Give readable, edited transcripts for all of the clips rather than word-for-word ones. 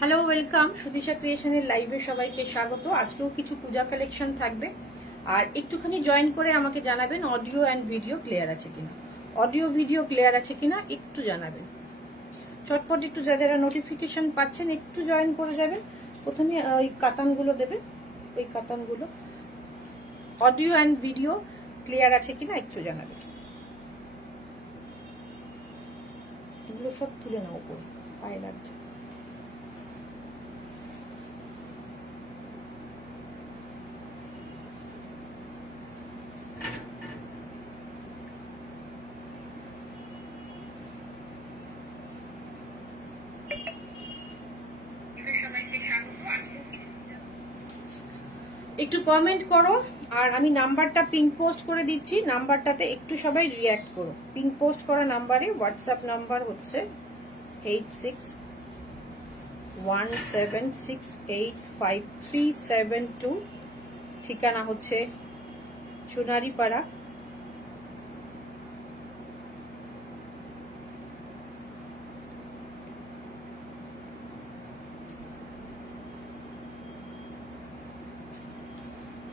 Hello, welcome সুদিশা ক্রিয়েশনের লাইভে সবাইকে স্বাগত। আজকেও কিছু পূজা কালেকশন থাকবে, আর একটুখানি জয়েন করে আমাকে জানাবেন অডিও অ্যান্ড ভিডিও ক্লিয়ার আছে কিনা। অডিও ভিডিও ক্লিয়ার আছে কিনা একটু জানাবেন চটপট। একটু যারা নোটিফিকেশন পাচ্ছেন একটু জয়েন করে যাবেন। প্রথমে ওই কাতানগুলো দেবেন, ওই কাতানগুলো অডিও অ্যান্ড ভিডিও ক্লিয়ার আছে কিনা একটু জানাবেন। এগুলো সব তুলে নাও, উপরে পায়ে লাগছে। একটু কমেন্ট করো, আর আমি নাম্বারটা পিন পোস্ট করে দিচ্ছি। নাম্বারটাতে একটু সবাই রিঅ্যাক্ট করো। পিন পোস্ট করা নাম্বারে, হোয়াটসঅ্যাপ নাম্বার হচ্ছে 8617685372, ঠিকানা হচ্ছে চুনারিপাড়া।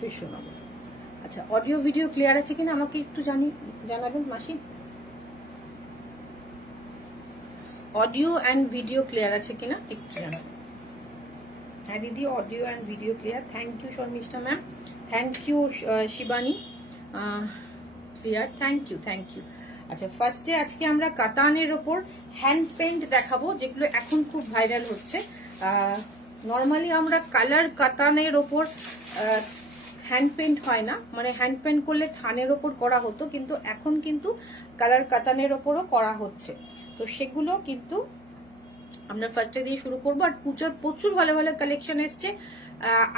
কৃষ্ণনগর। আচ্ছা, অডিও ভিডিও ক্লিয়ার আছে কিনা আমাকে একটু জানাবেন মাসি। অডিও অ্যান্ড ভিডিও ক্লিয়ার আছে কিনা একটু জানাবেন। হ্যাঁ দিদি, audio and video clear. Thank you Sharmistha ma'am, thank you Shivani, clear, thank you. আচ্ছা, ফার্স্টে আজকে আমরা কাতানের ওপর হ্যান্ড পেইন্ট দেখাবো, যেগুলো এখন খুব ভাইরাল হচ্ছে। নর্মালি আমরা কালার কাতানের ওপর হ্যান্ড পেইন্ট হয় না, মানে হ্যান্ড পেইন্ট করলে থানের ওপর করা হতো, কিন্তু এখন কিন্তু কালার কাতানের ওপরও করা হচ্ছে। তো সেগুলো কিন্তু আমরা ফার্স্টে দিয়ে শুরু করবো। আর প্রচুর ভালো ভালো কালেকশন এসছে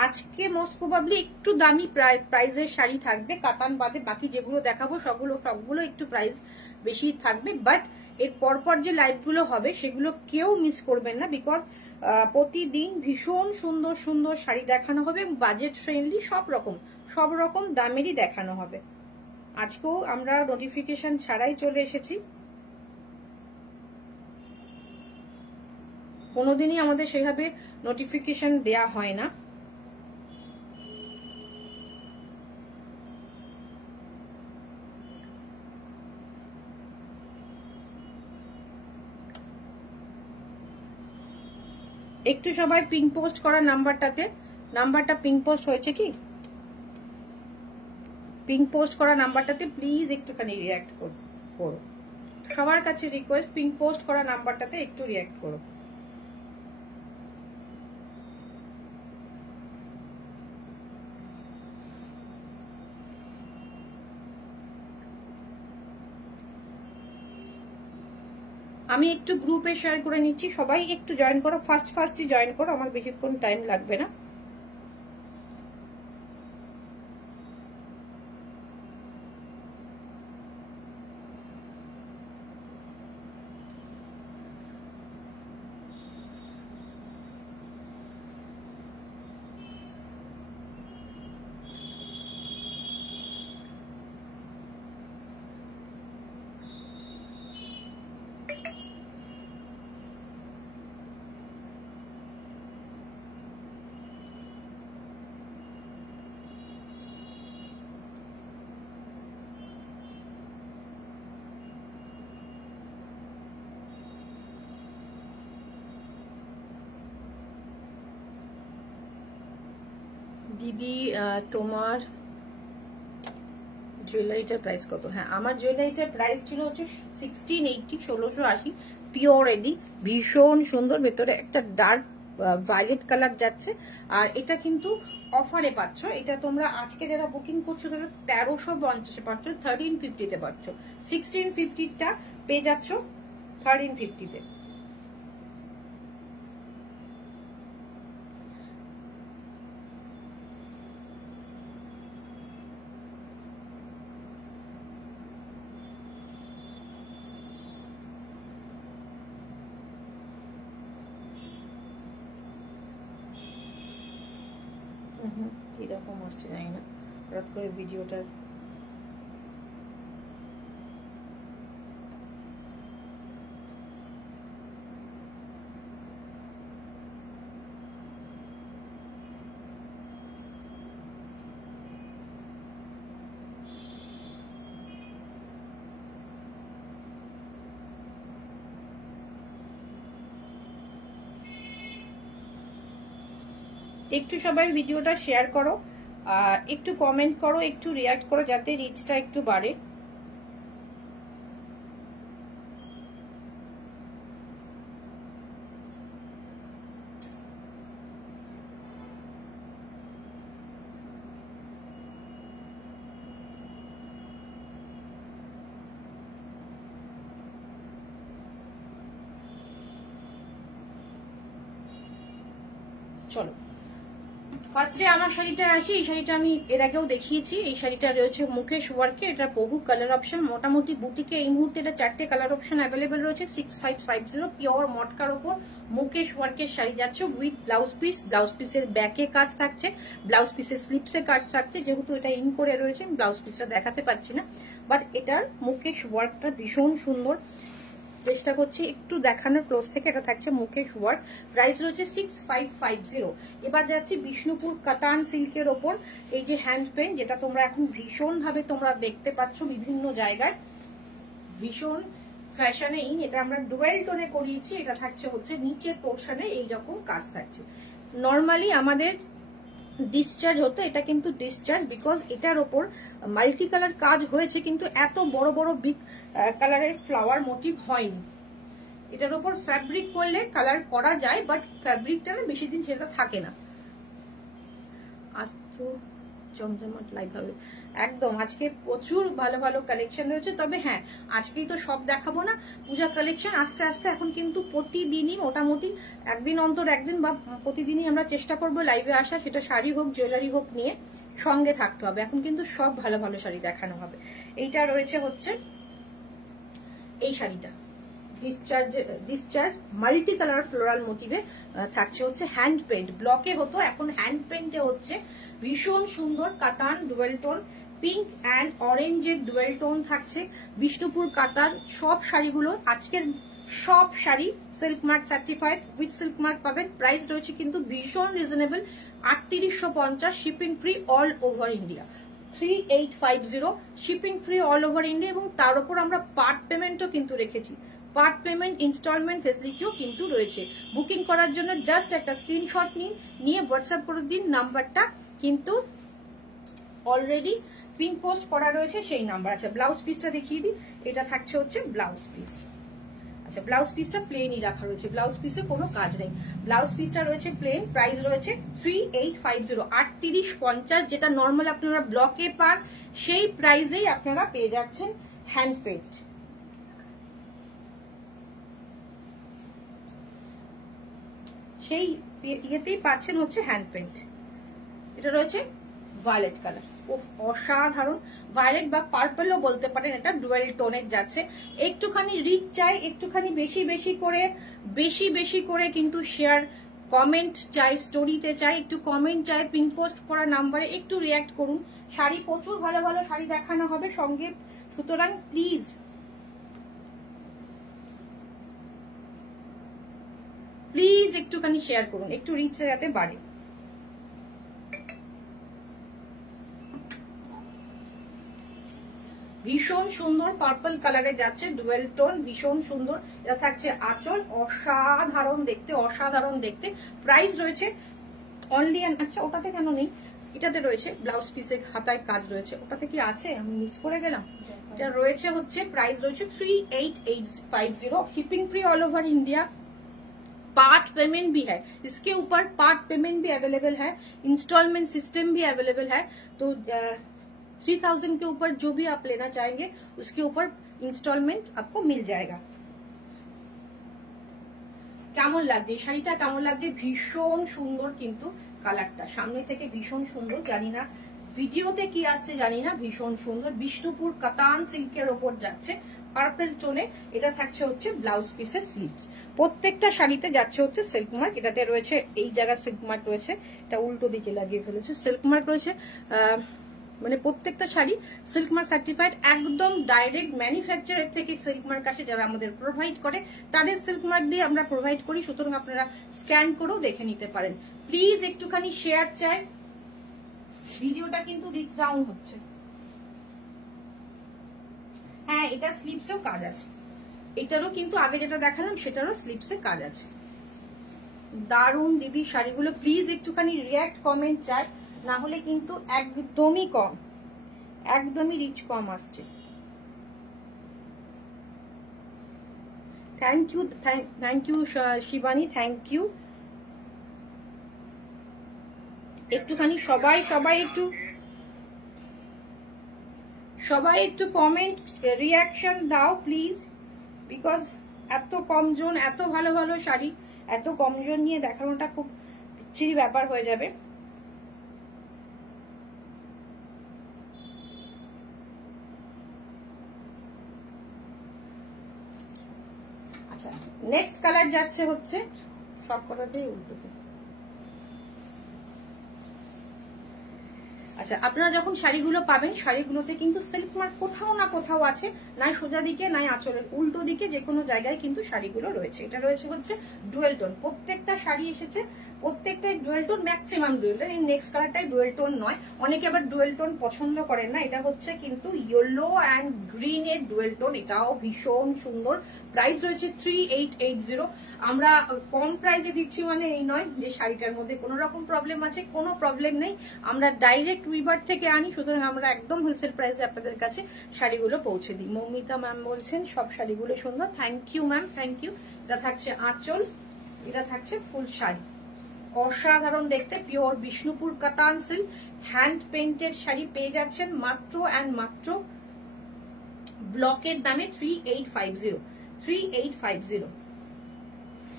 আজকে। মোস্ট প্রবাবলি একটু দামি প্রাইজের শাড়ি থাকবে কাতান বাদে, বাকি যেগুলো দেখাবো সবগুলো একটু প্রাইস বেশি থাকবে। বাট এর পরপর যে লাইভগুলো হবে সেগুলো কেউ মিস করবেন না, বিকজ প্রতিদিন ভীষণ সুন্দর সুন্দর শাড়ি দেখানো হবে, বাজেট ফ্রেন্ডলি, সব রকম দামেরই দেখানো হবে। আজকেও আমরা নোটিফিকেশন ছাড়াই চলে এসেছি। কোনোদিনই আমাদের সেভাবে নোটিফিকেশন দেয়া হয় না। একটু সবাই পিন পোস্ট করা নাম্বারটা পিন পোস্ট হয়েছে কি? পিন পোস্ট করা নাম্বারটাতে প্লিজ একটুখানি রিঅ্যাক্ট করো। সবার কাছে রিকোয়েস্ট, পিন পোস্ট করা নাম্বারটাতে একটু রিঅ্যাক্ট করো। আমি একটু গ্রুপে শেয়ার করে নিচ্ছি, সবাই একটু জয়েন করো, ফার্স্টই জয়েন করো, আমার বেশিক্ষণ টাইম লাগবে না। দিদি, তোমার জুয়েলারিটার প্রাইস কত? হ্যাঁ, আমার জুয়েলারিটার প্রাইস ছিল হচ্ছে 1680, 1680, পিওর এডি, ভীষণ সুন্দর। ভেতরে একটা ডার্ক ভায়োলেট কালার যাচ্ছে, আর এটা কিন্তু অফারে পাচ্ছ। এটা তোমরা আজকে যারা বুকিং করছো তারা 1350 পাচ্ছ, 1350-তে পাচ্ছ। 1650টা পেয়ে যাচ্ছ 1350-তে। এরকম আসছে, জানি না, হঠাৎ করে ভিডিওটার একটু সবাই ভিডিওটা শেয়ার করো, একটু কমেন্ট করো, একটু রিয়াক্ট করো, যাতে রিচটা একটু বাড়ে। চলো ফার্স্টে আমার শাড়িটা আসি। এই শাড়িটা আমি এর আগেও দেখিয়েছি। এই শাড়িটা রয়েছে মুকেশ ওয়ার্কের। এটা বহু কালার অপশন, মোটামুটি বুটিকে এই মুহূর্তে এটা 4টে কালার অপশন অ্যাভেলেবেল রয়েছে। 6550 পিওর মটকার ওপর মুকেশ ওয়ার্কের শাড়ি যাচ্ছে উইথ ব্লাউজ পিস। ব্লাউজ পিসের ব্যাকে কাজ থাকছে, ব্লাউজ পিসের স্লিপসে কাজ থাকছে। যেহেতু এটা ইন করে রয়েছে আমি ব্লাউজ পিসটা দেখাতে পাচ্ছি না, বাট এটার মুকেশ ওয়ার্কটা ভীষণ সুন্দর। চেষ্টা করছি একটু দেখানোর ক্লোজ থেকে। এটা থাকছে মুকেশ ওয়ার্ক, প্রাইস রয়েছে 6550। এবার যাচ্ছি বিষ্ণুপুর কাতান সিল্কের ওপর। এই যে হ্যান্ড পেন, যেটা তোমরা এখন ভীষণ ভাবে তোমরা দেখতে পাচ্ছ বিভিন্ন জায়গায়, ভীষণ ফ্যাশনে ইন। এটা আমরা ডুয়েল টোনে করিয়েছি। এটা থাকছে হচ্ছে নিচের পোর্শনে এইরকম কাজ থাকছে। নর্মালি আমাদের ডিসচার্জ হতো, এটা কিন্তু ডিসচার্জ, বিকজ এটার ওপর মাল্টি কালার কাজ হয়েছে, কিন্তু এত বড় বড় বিগ কালারের ফ্লাওয়ার মোটিভ হয়নি। এটার ওপর ফ্যাব্রিক করলে কালার করা যায়, বাট ফ্যাব্রিকটা না বেশি দিন সেটা থাকে না। আজ তো জমজমাট লাইভ হবে একদম। আজকে প্রচুর ভালো ভালো কালেকশন রয়েছে, তবে হ্যাঁ আজকেই তো সব দেখাবো না। পূজা কালেকশন আস্তে আস্তে এখন কিন্তু প্রতিদিনই মোটামুটি একদিন অন্তর একদিন বা প্রতিদিনই আমরা চেষ্টা করবো লাইভে আসা, সেটা শাড়ি হোক জুয়েলারি হোক নিয়ে সঙ্গে থাকতে হবে। এখন কিন্তু সব ভালো ভালো শাড়ি দেখানো হবে। এইটা রয়েছে হচ্ছে এই শাড়িটা ডিসচার্জ মাল্টি কালার ফ্লোরাল মোটিভে থাকছে হচ্ছে হ্যান্ড পেন্ট। ব্লকে হতো, এখন হ্যান্ড পেন্টে হচ্ছে। ভীষণ সুন্দর Katan dual tone, pink and অরেঞ্জের ডুয়েল টোন থাকছে। বিষ্ণুপুর কাতান সব শাড়িগুলো, আজকের সব শাড়ি silk mark certified with silk mark পাবেন। প্রাইস রয়েছে কিন্তু ভীষণ reasonable, 3850, shipping free all over India. 3850 shipping free all over India. এবং তার উপর আমরা পার্ট পেমেন্টও কিন্তু রেখেছি। পার্ট পেমেন্ট ইনস্টলমেন্ট ফেসিলিটিও কিন্তু রয়েছে। বুকিং করার জন্য জাস্ট একটা স্ক্রিনশট নিয়ে হোয়াটসঅ্যাপ করে দিন। নাম্বারটা কিন্তু অলরেডি পিন পোস্ট করা রয়েছে, সেই নাম্বার আছে। ব্লাউজ পিসটা দেখিয়ে দিই। এটা থাকছে হচ্ছে ব্লাউজ পিস। আচ্ছা, ব্লাউজ পিসটা প্লেনই রাখা রয়েছে, ব্লাউজ পিসে কোনো কাজ নেই। ব্লাউজ পিসটা রয়েছে প্লেন। প্রাইস রয়েছে 3850, 3850, যেটা নর্মাল আপনারা ব্লকে পান সেই প্রাইসেই আপনারা পেয়ে যাচ্ছেন হ্যান্ড পেন্ট। সেই ইয়েতেই পাচ্ছেন হচ্ছে হ্যান্ড পেন্ট। এটা রয়েছে ভায়োলেট কালার, অসাধারণ। ভায়োলেট বা পার্পলও বলতে পারেন, এটা ডুয়েল টোনের যাচ্ছে। একটুখানি রিচ চাই, একটুখানি বেশি বেশি করে কিন্তু শেয়ার কমেন্ট চাই, স্টোরিতে চাই, একটু কমেন্ট চাই, পিন পোস্ট করা নাম্বারে একটু রিয়াক্ট করুন। শাড়ি প্রচুর ভালো ভালো শাড়ি দেখানো হবে সঙ্গে, সুতরাং প্লিজ একটুখানি শেয়ার করুন, একটু রিচ যাতে বাড়ে। ভীষণ সুন্দর পার্পল কালারে যাচ্ছে, ডুয়েল টোন, ভীষণ সুন্দর। এটা থাকছে আঁচল, অসাধারণ দেখতে, অসাধারণ দেখতে। প্রাইস রয়েছে অনলি, আচ্ছা ওটাতে কেন নেই, এটাতে রয়েছে। ব্লাউজ পিসে হাতায় কাজ রয়েছে, ওটাতে কি আছে আমি মিস করে গেলাম। এটা রয়েছে হচ্ছে, প্রাইস রয়েছে 3850, shipping free all over India. Part payment भी है, इसके ऊपर पार्ट पेमेंट भी अवेलेबल है, इंस्टॉलमेंट सिस्टम भी अवेलेबल है। तो 3000 के ऊपर जो भी आप लेना चाहेंगे उसके ऊपर इंस्टॉलमेंट आपको मिल जाएगा। কেমন লাগছে শাড়িটা, কেমন লাগছে? ভীষণ সুন্দর কিন্তু কালারটা, সামনে থেকে ভীষণ সুন্দর। জানি না ভিডিওতে কি আসছে জানি না, ভীষণ সুন্দর। বিষ্ণুপুর কাতান সিল্কের ওপর যাচ্ছে পার্পল টোনে। এটা থাকছে হচ্ছে ব্লাউজ পিসের স্লিভস। প্রত্যেকটা শাড়িতে যাচ্ছে হচ্ছে সিল্ক মার্ক। এটাতে রয়েছে এই জায়গা সিল্ক মার্ক রয়েছে, এটা উল্টো দিকে লাগিয়ে ফেলেছে। সিল্ক মার্ক রয়েছে, মানে প্রত্যেকটা শাড়ি সিল্ক মার্ক সার্টিফাইড, একদম ডাইরেক্ট ম্যানুফ্যাকচারের থেকে সিল্ক মার্ক আসে, যারা আমাদের প্রোভাইড করে তাদের সিল্ক মার্ক দিয়ে আমরা প্রোভাইড করি। সুতরাং আপনারা স্ক্যান করেও দেখে নিতে পারেন। প্লিজ একটুখানি শেয়ার চাই, ভিডিওটা কিন্তু রিচ ডাউন হচ্ছে। হ্যাঁ, এটা স্লিপসেও কাজ আছে, এটারও কিন্তু আগে যেটা দেখালাম সেটারও স্লিপসে কাজ আছে। দারুণ দিদি শাড়িগুলো। প্লিজ একটুখানি রিয়াক্ট কমেন্ট চাই, না হলে কিন্তু একদমই কম, একদমই রিচ কম আসছে। Thank you, thank you Shivani, thank you. একটুখানি সবাই একটু কমেন্ট রিয়াকশন দাও প্লিজ, বিকজ এত কম জন, এত ভালো ভালো শাড়ি এত কম জন নিয়ে দেখানোটা খুব বিচ্ছিরি ব্যাপার হয়ে যাবে। আচ্ছা, নেক্সট কালার যাচ্ছে হচ্ছে সব কটাতেই উল্টোতে। আচ্ছা, আপনারা যখন শাড়িগুলো পাবেন, শাড়িগুলোতে কিন্তু সিল্ক মার্ক কোথাও না কোথাও আছে, নাই সোজা দিকে নাই আঁচলের উল্টো দিকে, যে কোনো জায়গায় কিন্তু শাড়িগুলো রয়েছে। এটা রয়েছে হচ্ছে ডুয়েল টোন, প্রত্যেকটা শাড়ি এসেছে প্রত্যেকটাই dual tone, maximum dual tone. এই নেক্সট কালারটাই ডুয়েল টোন নয়, অনেকে আবার ডুয়েল টোন পছন্দ করেন না। এটা হচ্ছে কিন্তু ইয়েলো অ্যান্ড গ্রিন এর ডুয়েল টোন, এটাও ভীষণ সুন্দর। প্রাইস রয়েছে 3880। আমরা কম প্রাইসে দিচ্ছি মানে এই নয় যে শাড়িটার মধ্যে কোনো রকম প্রবলেম আছে, কোনো প্রবলেম নেই। আমরা ডাইরেক্ট উইভার থেকে আনি, সুতরাং আমরা একদম হোলসেল প্রাইসে আপনাদের কাছে শাড়িগুলো পৌঁছে দিই। মৌমিতা ম্যাম বলছেন সব শাড়িগুলো সুন্দর, thank you ma'am, thank you. এটা থাকছে আঁচল, এটা থাকছে ফুল শাড়ি, অসাধারণ দেখতে, পিওর বিষ্ণুপুর কাতান সিল্ক হ্যান্ড পেইন্টেড শাড়ি পেয়ে যাচ্ছেন মাত্র অ্যান্ড মাত্র ব্লকের দামে 3850, 3850,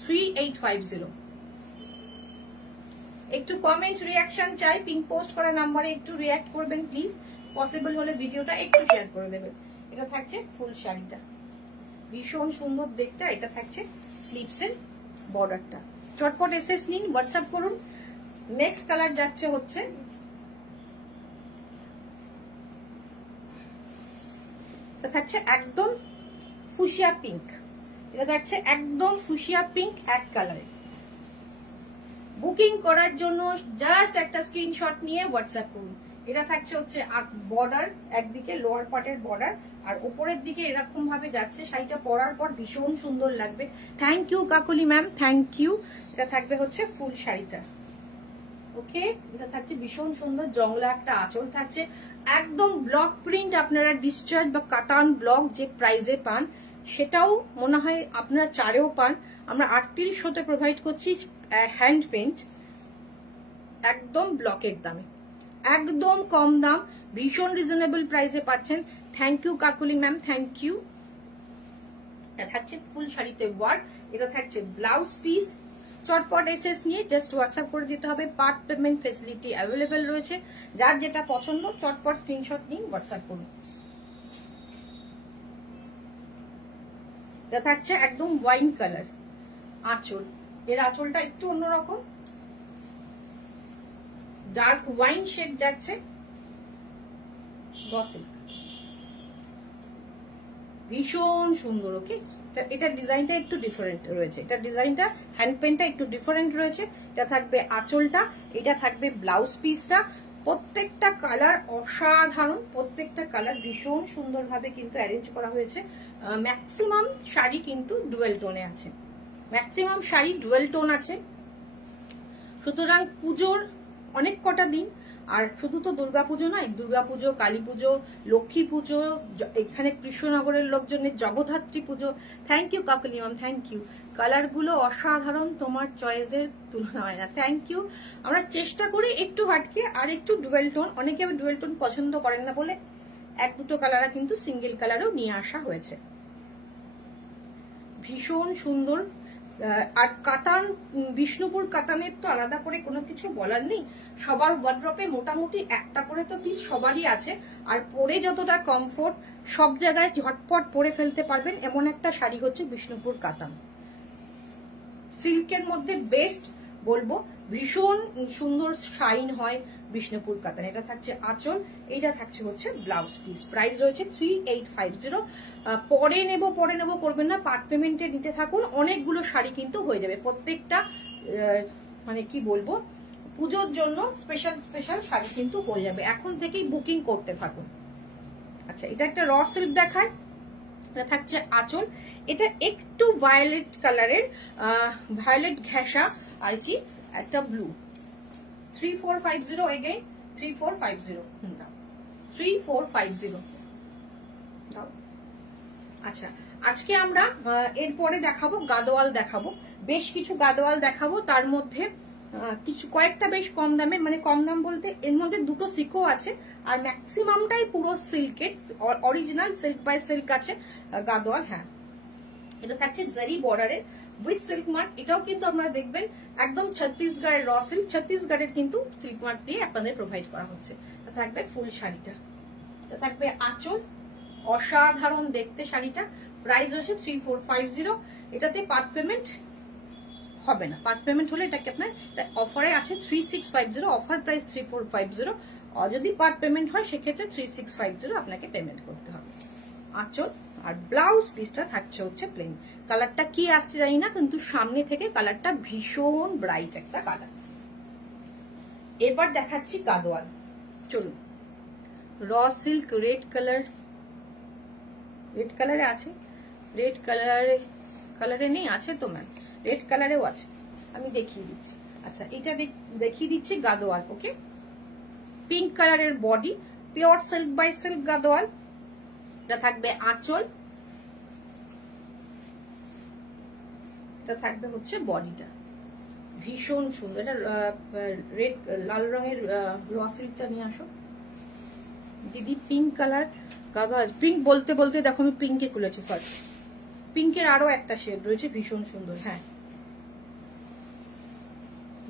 3850। একটু কমেন্ট রিয়াকশন চাই, পিঙ্ক পোস্ট করা নাম্বারে একটু রিয়াক্ট করবেন প্লিজ, পসিবল হলে ভিডিওটা একটু শেয়ার করে দেবেন। এটা থাকছে ফুল শাড়িটা, ভীষণ সুন্দর দেখতে। এটা থাকছে স্লিভসের বর্ডারটা। চটপট এসএস নিন, হোয়াটসঅ্যাপ করুন। নেক্সট কালার যাচ্ছে হচ্ছে এটা থাকছে একদম ফুশিয়া পিঙ্ক, এটা থাকছে একদম ফুশিয়া পিঙ্ক এক কালারে। বুকিং করার জন্য জাস্ট একটা স্ক্রিনশট নিয়ে হোয়াটসঅ্যাপ করুন। এটা থাকছে হচ্ছে বর্ডার, একদিকে লোয়ার পার্টের বর্ডার আর উপরের দিকে এরকম ভাবে যাচ্ছে। শাড়িটা পরার পর ভীষণ সুন্দর লাগবে। Thank you Kakali ma'am, thank you. এটা থাকবে হচ্ছে ফুল শাড়িটা, ওকে। এটা থাকছে ভীষণ সুন্দর, জংলা একটা আঁচল থাকছে, একদম ব্লক প্রিন্ট। আপনারা ডিসচার্জ বা কাতান ব্লক যে প্রাইজে পান সেটাও মনে হয় আপনারা 4-এও পান, আমরা 3800-তে প্রোভাইড করছি হ্যান্ড পেইন্ট, একদম ব্লকের দামে, একদম কম দাম, ভীষণ রিজনেবল প্রাইসে পাচ্ছেন। Thank you Kakuli ma'am, thank you. এটা থাকছে ফুল শাড়িতে ওয়ার্ক, এটা থাকছে ব্লাউজ পিস। চটপট এসএস নিয়ে জাস্ট হোয়াটসঅ্যাপ করে দিতে হবে, পার্ট পেমেন্ট ফেসিলিটি অ্যাভেলেবেল রয়েছে। যার যেটা পছন্দ চটপট স্ক্রিনশট নিয়ে হোয়াটসঅ্যাপ করুন। এটা থাকছে একদম ওয়াইন কালার আঁচল, এর আঁচলটা একটু অন্যরকম, ডার্ক ওয়াইন শেড যাচ্ছে, ভীষণ সুন্দর, ওকে। এটা ডিজাইনটা একটু ডিফারেন্ট রয়েছে, এটা ডিজাইনটা হ্যান্ড পেন্টটা একটু ডিফারেন্ট রয়েছে। এটা থাকবে আঁচলটা, এটা থাকবে ব্লাউজ পিসটা। প্রত্যেকটা কালার অসাধারণ, প্রত্যেকটা কালার ভীষণ সুন্দরভাবে কিন্তু অ্যারেঞ্জ করা হয়েছে। ম্যাক্সিমাম শাড়ি কিন্তু ডুয়েল টোনে আছে, ম্যাক্সিমাম শাড়ি ডুয়েল টোন আছে। সুতরাং পুজোর অনেক কটা দিন, আর শুধু তো দুর্গাপুজো নয়, দুর্গাপুজো, কালী পুজো, লক্ষ্মী পুজো, এখানে কৃষ্ণনগরের লোকজনের Jagaddhatri Puja. Thank you Kakali ma'am, thank you. কালারগুলো অসাধারণ, তোমার চয়েসের তুলনা হয় না, থ্যাংক ইউ। আমরা চেষ্টা করি একটু হাটকে আর একটু ডুয়েল টোন, অনেকে আবার ডুয়েল টোন পছন্দ করেন না বলে 1-2 কালার কিন্তু সিঙ্গেল কালারও নিয়ে আসা হয়েছে। ভীষণ সুন্দর। আর কাতান, বিষ্ণুপুর কাতানের তো আলাদা করে কোনো কিছু বলার নেই, সবার ওয়ার্ড্রপে মোটামুটি একটা করে তো পিস সবারই আছে। আর পরে যতটা কমফোর্ট, সব জায়গায় ঝটপট পরে ফেলতে পারবেন এমন একটা শাড়ি হচ্ছে বিষ্ণুপুর কাতান। সিল্কের মধ্যে বেস্ট বলবো, ভীষণ সুন্দর শাইন হয় বিষ্ণুপুর কাতান। এটা থাকছে আঁচল, এটা থাকছে হচ্ছে ব্লাউজ পিস। প্রাইস রয়েছে 3850। পরে নেব করবেন না, পার্ট পেমেন্টে নিতে থাকুন, অনেকগুলো শাড়ি কিন্তু হয়ে যাবে। প্রত্যেকটা মানে কি বলবো, পুজোর জন্য স্পেশাল স্পেশাল শাড়ি কিন্তু হয়ে যাবে, এখন থেকেই বুকিং করতে থাকুন। আচ্ছা, এটা একটা র সিল্ক দেখায়, এটা থাকছে আঁচল, এটা একটু ভায়োলেট কালারের, ভায়োলেট ঘেঁষা আর কি একটা ব্লু। 3450 এগেইন 3450 দাও, 3450 দাও। আচ্ছা, আজকে আমরা এরপরে দেখাবো গাদোয়াল, দেখাবো বেশ কিছু গাদোয়াল দেখাবো। তার মধ্যে কিছু কয়েকটা বেশ কম দামের, মানে কম দাম বলতে এর মধ্যে দুটো সিকো আছে আর ম্যাক্সিমামটাই পুরো সিল্কের, অরিজিনাল সিল্ক বাই সিল্ক আছে গাদোয়াল। হ্যাঁ, এটা থাকছে জারি বর্ডারের উইথ সিল্ক মার্ক। এটাও কিন্তু আপনারা দেখবেন একদম ছত্তিশগড়ের র সিল্ক, ছত্তিশগড়ের কিন্তু সিল্ক মার্ক দিয়ে আপনাদের প্রোভাইড করা হচ্ছে। থাকবে ফুল শাড়িটা, থাকবে আঁচল, অসাধারণ দেখতে শাড়িটা। প্রাইস হচ্ছে 3450। এটাতে পার্ট পেমেন্ট হবে না, পার্ট পেমেন্ট হলে এটাকে আপনার অফারে আছে 3650, অফার প্রাইস 3450। যদি পার্ট পেমেন্ট হয় সেক্ষেত্রে 3650 আপনাকে পেমেন্ট করতে হবে। আঁচল আর ব্লাউজ পিসটা থাকছে হচ্ছে প্লেন। কালারটা কি আসছে জানি না, কিন্তু সামনে থেকে কালারটা ভীষণ ব্রাইট একটা কালার। এবার দেখাচ্ছি গাদোয়াল, চলুন। Raw silk red colour, red কালারে আছে, রেড কালারে নেই, আছে তো ম্যাম, রেড কালারেও আছে, আমি দেখিয়ে দিচ্ছি। আচ্ছা, এটা দেখিয়ে দিচ্ছি গাদোয়াল। ওকে, পিঙ্ক কালারের body, pure silk by silk Gadwal. এটা থাকবে আঁচল, এটা থাকবে হচ্ছে বডিটা, ভীষণ সুন্দর। এটা রেড লাল রঙের র সিল্কটা নিয়ে আসো দিদি। পিঙ্ক কালার গাদোয়াল, পিঙ্ক বলতে বলতে দেখো আমি পিঙ্কে খুলেছি ফার্স্ট। পিঙ্কের আরো একটা শেড রয়েছে ভীষণ সুন্দর। হ্যাঁ,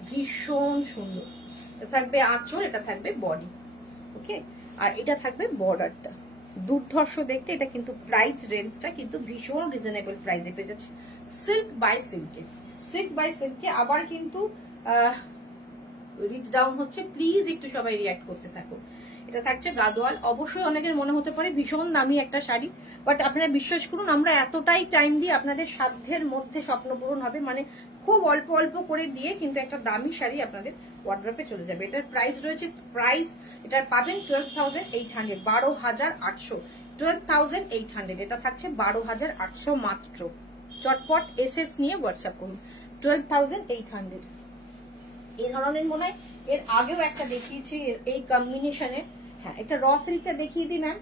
ভীষণ সুন্দর। এটা থাকবে আঁচল, এটা থাকবে বডি। ওকে, আর এটা থাকবে বর্ডারটা, দুর্ধর্ষ দেখতে। এটা কিন্তু প্রাইস রেঞ্জটা কিন্তু ভীষণ রিজনেবল প্রাইসে পেয়ে যাচ্ছে সিল্ক বাই সিল্কে। সিল্ক বাই সিল্কে আবার কিন্তু রিচ ডাউন হচ্ছে, প্লিজ একটু সবাই রিঅ্যাক্ট করতে থাকুন। এটা থাকছে গাদোয়াল। অবশ্যই অনেকের মনে হতে পারে ভীষণ দামি একটা শাড়ি, বাট আপনারা বিশ্বাস করুন আমরা এতটাই টাইম দিয়ে আপনাদের সাধ্যের মধ্যে স্বপ্ন পূরণ হবে, মানে খুব অল্প অল্প করে দিয়ে কিন্তু একটা দামি শাড়ি আপনাদের ওয়ার্ড্রপে চলে যাবে। এটার প্রাইস রয়েছে, প্রাইস এটার পাবেন 12,800, 12,800, 12,800। এটা থাকছে 12,800 মাত্র। চটপট এসএস নিয়ে হোয়াটসঅ্যাপ করুন, 12,800। এই ধরনের মনে হয় এর আগেও একটা দেখিয়েছি এই কম্বিনেশনে। হ্যাঁ, এটা র সিল্কটা দেখিয়ে দিই ম্যাম।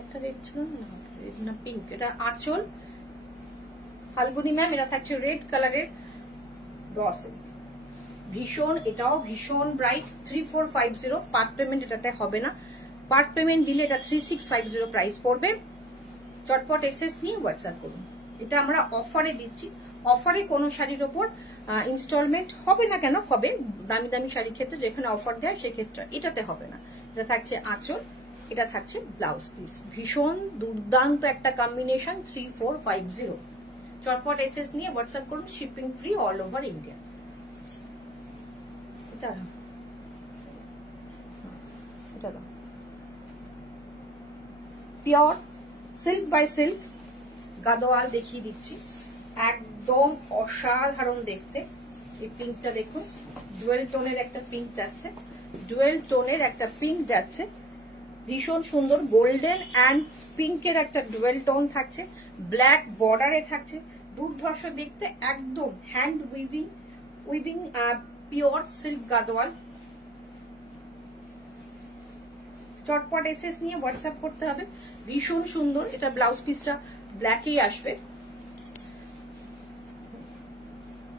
একটা রেড ছিল না, রেড না পিঙ্ক। এটা আঁচল, ফাল্গুনি ম্যাম। এটা থাকছে রেড কালারের র সিল্ক, ভীষণ, এটাও ভীষণ ব্রাইট। 3450, পার্ট পেমেন্ট এটাতে হবে না, পার্ট পেমেন্ট দিলে এটা 3650 প্রাইস পড়বে। চটপট এসএস নিয়ে হোয়াটসঅ্যাপ করুন। এটা আমরা অফারে দিচ্ছি, অফারে কোনো শাড়ির ওপর ইনস্টলমেন্ট হবে না, কেন হবে দামি দামি শাড়ির ক্ষেত্রে যেখানে অফার দেয় সেক্ষেত্রে এটাতে হবে না। এটা থাকছে আঁচল, এটা থাকছে ব্লাউজ পিস, ভীষণ দুর্দান্ত একটা কম্বিনেশন। 3450। চটপট এসএস নিয়ে হোয়াটসঅ্যাপ করুন, shipping free all over India. এটা দাও, pure silk by silk Gadwal দেখিয়ে দিচ্ছি, একদম অসাধারণ দেখতে। এই পিঙ্কটা দেখুন, ডুয়েল টোনের একটা পিঙ্ক যাচ্ছে, ডুয়েল টোনের একটা পিঙ্ক যাচ্ছে, ভীষণ সুন্দর। গোল্ডেন অ্যান্ড পিঙ্কের একটা ডুয়েল টোন থাকছে, ব্ল্যাক বর্ডারে থাকছে, দুর্ধর্ষ দেখতে, একদম hand weaving pure silk Gadwal. চটপট এসএস নিয়ে হোয়াটসঅ্যাপ করতে হবে, ভীষণ সুন্দর। এটা ব্লাউজ পিসটা ব্ল্যাকেই আসবে,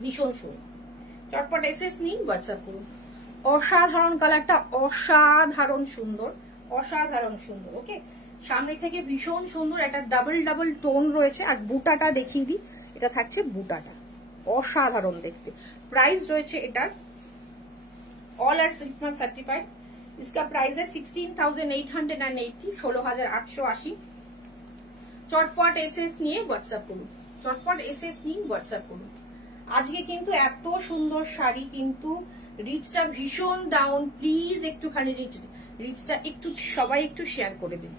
ভীষণ সুন্দর। চটপট এসএস নিয়ে হোয়াটসঅ্যাপ করুন। অসাধারণ কালারটা, অসাধারণ সুন্দর, অসাধারণ সুন্দর। ওকে, সামনে থেকে ভীষণ সুন্দর একটা ডাবল টোন রয়েছে। আর বুটাটা দেখিয়ে দিই, এটা থাকছে বুটাটা, অসাধারণ দেখতে। প্রাইস রয়েছে এটার all are silk mark certified. इसका प्राइस है 16,880, 16,880। চটপট এসএস নিয়ে হোয়াটসঅ্যাপ করুন, চটপট এসএস নিয়ে হোয়াটসঅ্যাপ করুন। আজকে কিন্তু এত সুন্দর শাড়ি, কিন্তু রিচটা ভীষণ ডাউন। প্লিজ একটুখানি রিচটা একটু সবাই একটু শেয়ার করে দিন,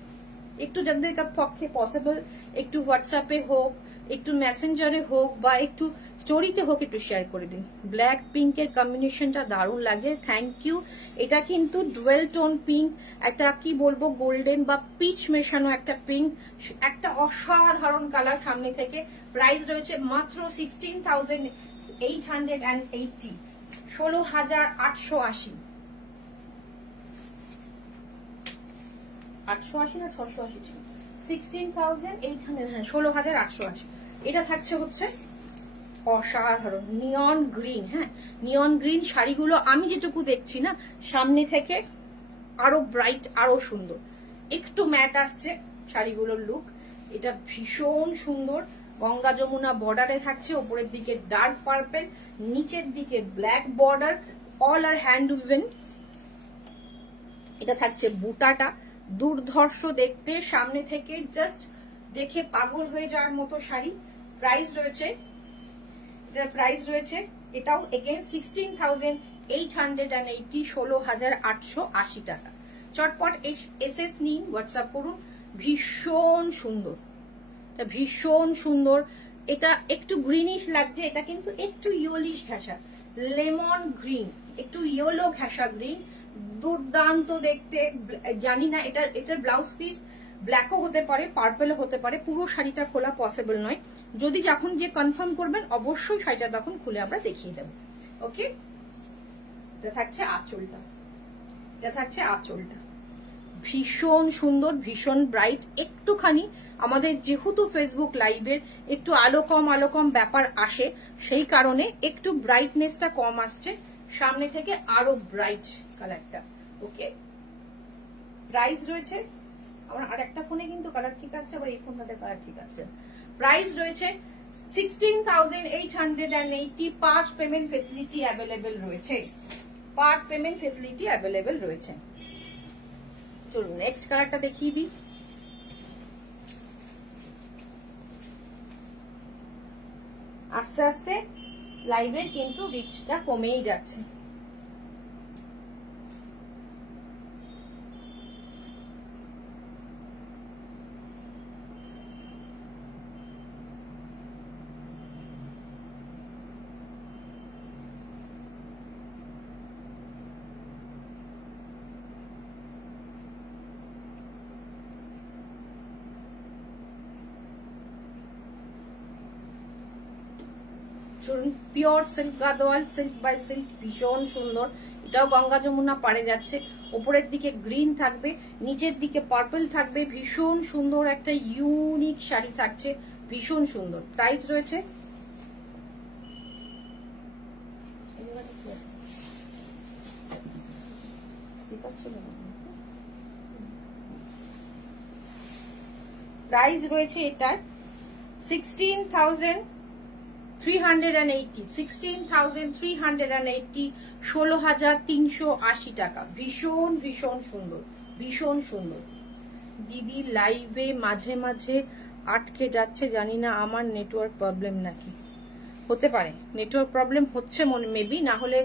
একটু যাদের পক্ষে পসিবল একটু হোয়াটসঅ্যাপে হোক, একটু মেসেঞ্জারে হোক বা একটু স্টোরিতে হোক একটু শেয়ার করে দিন। ব্ল্যাক পিঙ্কের কম্বিনেশনটা দারুণ লাগে, থ্যাংক ইউ। এটা কিন্তু ডুয়েল টোন পিঙ্ক, একটা কি বলবো গোল্ডেন বা পিচ মেশানো একটা পিঙ্ক, একটা অসাধারণ কালার সামনে থেকে। প্রাইস রয়েছে মাত্র 16,880, 16,880। 880 না 680 ছিল, 16,800, হ্যাঁ 16,880। এটা থাকছে হচ্ছে অসাধারণ নিয়ন গ্রিন। হ্যাঁ, নিয়ন গ্রিন শাড়িগুলো আমি যেটুকু দেখছি না সামনে থেকে আরো ব্রাইট, আরো সুন্দর, একটু ম্যাট আসছে শাড়িগুলোর লুক। এটা ভীষণ সুন্দর, গঙ্গা যমুনা বর্ডারে থাকছে, উপরের দিকে ডার্ক পার্পেল, নিচের দিকে ব্ল্যাক বর্ডার, অল আর হ্যান্ড উইভেন। এটা থাকছে বুটাটা, দুর্ধর্ষ দেখতে, সামনে থেকে জাস্ট দেখে পাগল হয়ে যাওয়ার মতো শাড়ি। প্রাইস রয়েছে, এটার প্রাইস রয়েছে এটাও এগেন 16,880, 16,880 টাকা। চটপট এসএস নিন, হোয়াটসঅ্যাপ করুন। ভীষণ সুন্দর, ভীষণ সুন্দর। এটা একটু গ্রিনিশ লাগছে, এটা কিন্তু একটু ইয়েলোইশ ঘেঁষা, লেমন গ্রিন, একটু ইয়েলো ঘেঁষা গ্রিন, দুর্দান্ত দেখতে। জানি না এটার ব্লাউজ পিস ব্ল্যাকও হতে পারে, পার্পেলও হতে পারে, পুরো শাড়িটা খোলা পসিবল নয়। যদি যখন যে কনফার্ম করবেন অবশ্যই শাড়িটা তখন খুলে আমরা দেখিয়ে দেব। ওকে, এটা থাকছে আঁচলটা, এটা থাকছে আঁচলটা। ভীষণ সুন্দর, ভীষণ ব্রাইট। একটুখানি আমাদের যেহেতু ফেসবুক লাইভের একটু আলো কম ব্যাপার আসে, সেই কারণে একটু ব্রাইটনেসটা কম আসছে, সামনে থেকে আরো ব্রাইট কালারটা। ওকে, প্রাইস রয়েছে আমার আর একটা ফোনে কিন্তু কালার ঠিক আছে, আবার এই ফোনটাতে কালার ঠিক আছে। প্রাইস রয়েছে 16,880, পার্ট পেমেন্ট ফেসিলিটি অ্যাভেলেবেল রয়েছে, পার্ট পেমেন্ট ফেসিলিটি অ্যাভেলেবেল রয়েছে। চলুন নেক্সট কালারটা দেখিয়ে দিই। আস্তে আস্তে লাইভের কিন্তু রিচটা কমেই যাচ্ছে। Pure silk Gadwal, silk by silk, ভীষণ সুন্দর। এটাও গঙ্গা যমুনা পাড়ে যাচ্ছে, উপরের দিকে গ্রিন থাকবে, নিচের দিকে পার্পল থাকবে, ভীষণ সুন্দর একটা ইউনিক শাড়ি থাকছে, ভীষণ সুন্দর। প্রাইস রয়েছে এটার 16,380, 16,380, 16,380 টাকা। ভীষণ ভীষণ সুন্দর, ভীষণ সুন্দর। দিদি লাইভে মাঝে মাঝে আটকে যাচ্ছে, জানি না আমার নেটওয়ার্ক প্রবলেম নাকি, হতে পারে নেটওয়ার্ক প্রবলেম হচ্ছে মনে মেবি, না হলে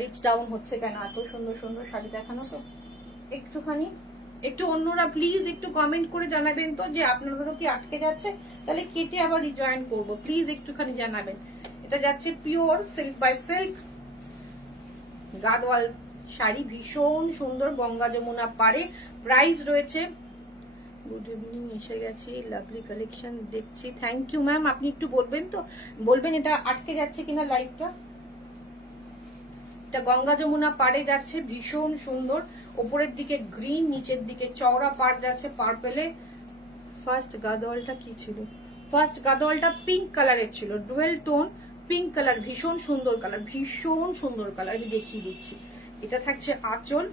রিচ ডাউন হচ্ছে কেন? এত সুন্দর সুন্দর শাড়ি দেখানো তো। একটুখানি একটু অন্যরা প্লিজ একটু কমেন্ট করে জানাবেন তো যে আপনাদেরও কি আটকে যাচ্ছে, তাহলে কেটে আবার রিজয়েন করবো, প্লিজ একটুখানি জানাবেন। এটা যাচ্ছে pure silk by silk Gadwal sari, ভীষণ সুন্দর, গঙ্গা যমুনা পাড়ে। প্রাইস রয়েছে, গুড ইভিনিং, এসে গেছি, লাভলি কালেকশন দেখছি, থ্যাংক ইউ ম্যাম। আপনি একটু বলবেন তো, বলবেন এটা আটকে যাচ্ছে কিনা লাইভটা। এটা গঙ্গা যমুনা পাড়ে যাচ্ছে, ভীষণ সুন্দর, উপরের দিকে গ্রিন, নিচের দিকে চওড়া পাড় যাচ্ছে পার্পেলে। ফার্স্ট গাদওয়ালটা কি ছিল? ফার্স্ট গাদওয়ালটা পিঙ্ক কালারের ছিল, ডুয়েল টোন পিঙ্ক কালার, ভীষণ সুন্দর কালার, ভীষণ সুন্দর কালার, আমি দেখিয়ে দিচ্ছি। এটা থাকছে আঁচল,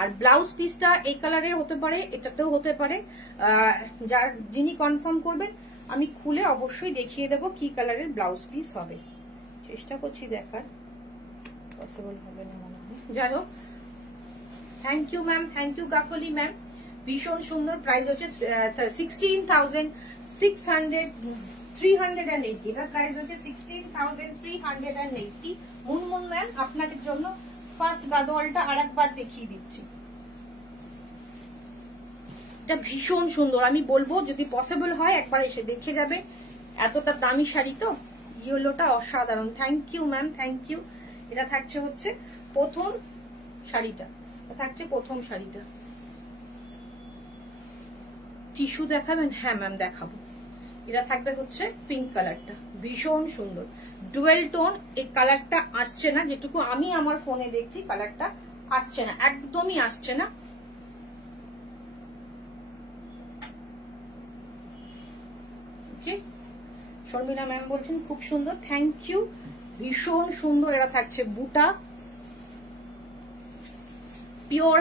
আর ব্লাউজ পিসটা এই কালারের হতে পারে, এটাতেও হতে পারে, যার যিনি কনফার্ম করবেন আমি খুলে অবশ্যই দেখিয়ে দেবো কি কালারের ব্লাউজ পিস হবে। চেষ্টা করছি দেখার, পসিবল হবে না মনে হয়, যাই হোক। Thank you ma'am, thank you Kakali ma'am, ভীষণ সুন্দর। প্রাইস হচ্ছে 16,380, এটা প্রাইস হচ্ছে 16,380। মুনমুন ম্যাম আপনাদের জন্য ফার্স্ট গাদওয়ালটা আর একবার দেখিয়ে দিচ্ছি। এটা ভীষণ সুন্দর, আমি বলবো যদি পসিবল হয় একবার এসে দেখে যাবে, এতটা দামি শাড়ি তো। ইয়েলোটা অসাধারণ, thank you ma'am, thank you. এটা থাকছে হচ্ছে প্রথম শাড়িটা, থাকছে প্রথম শাড়িটা। টিস্যু দেখাবেন? হ্যাঁ ম্যাম দেখাবো। এটা থাকবে হচ্ছে পিঙ্ক কালারটা, ভীষণ সুন্দর ডুয়েল টোন। এই কালারটা আসছে না, যেটুকু আমি আমার ফোনে দেখছি কালারটা আসছে না, একদমই আসছে না। ওকে, শর্মিলা ম্যাম বলছেন খুব সুন্দর, থ্যাংক ইউ, ভীষণ সুন্দর। এটা থাকছে বুটা, পিওর